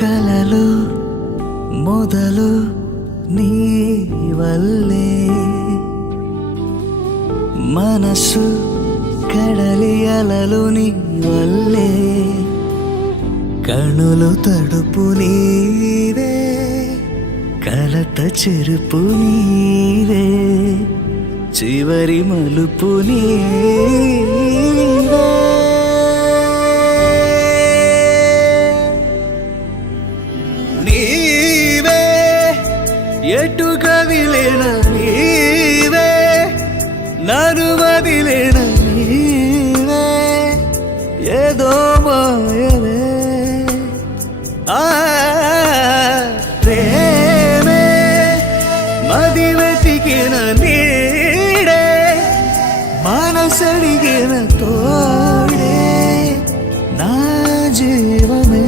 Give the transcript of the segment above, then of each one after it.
కలలు మొదలు నీ వల్లే మనసు కడలి అలలు నీ వల్లే కనులు తడుపు నీవే కలత చెరుపు నీవే చివరి మలుపు నీవే నీవే ఎటు కదిలిన నీవే నన్ను వదిలిన నీవే ఏదో మాయవే ప్రేమే మది వెతికిన నీడే మనసడిగిన తోడే నా జీవమే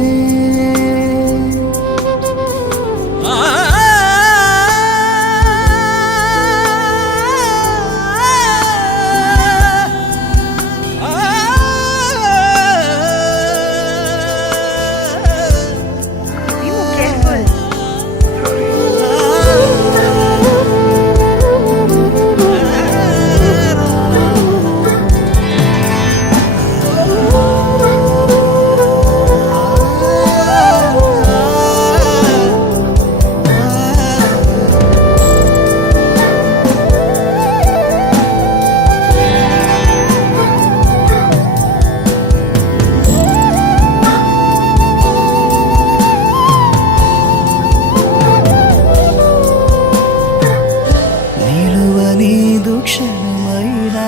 క్షణమైనా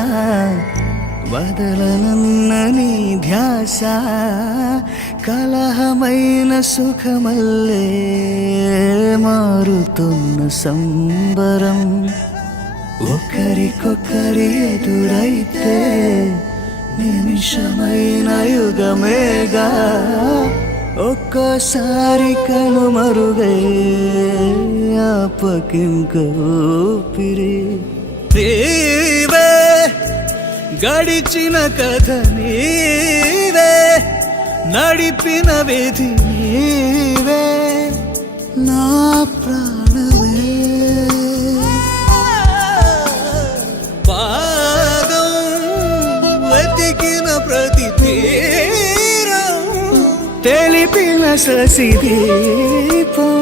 వదలనన్న నీ ధ్యాస కలహమైన సుఖమల్లే మారుతున్న సంబరం ఒకరికొకరి ఎదురైతే నిమిషమైన యుగమేగా ఒక్కసారి కనుమరుగై ఆపకింక ఊపిరి నీవే గడిచిన కథ నీవే నడిపిన విధి నీవే నా ప్రాణమే పాదం వెతికిన ప్రతి తీరం తెలిపిన శశి దీపం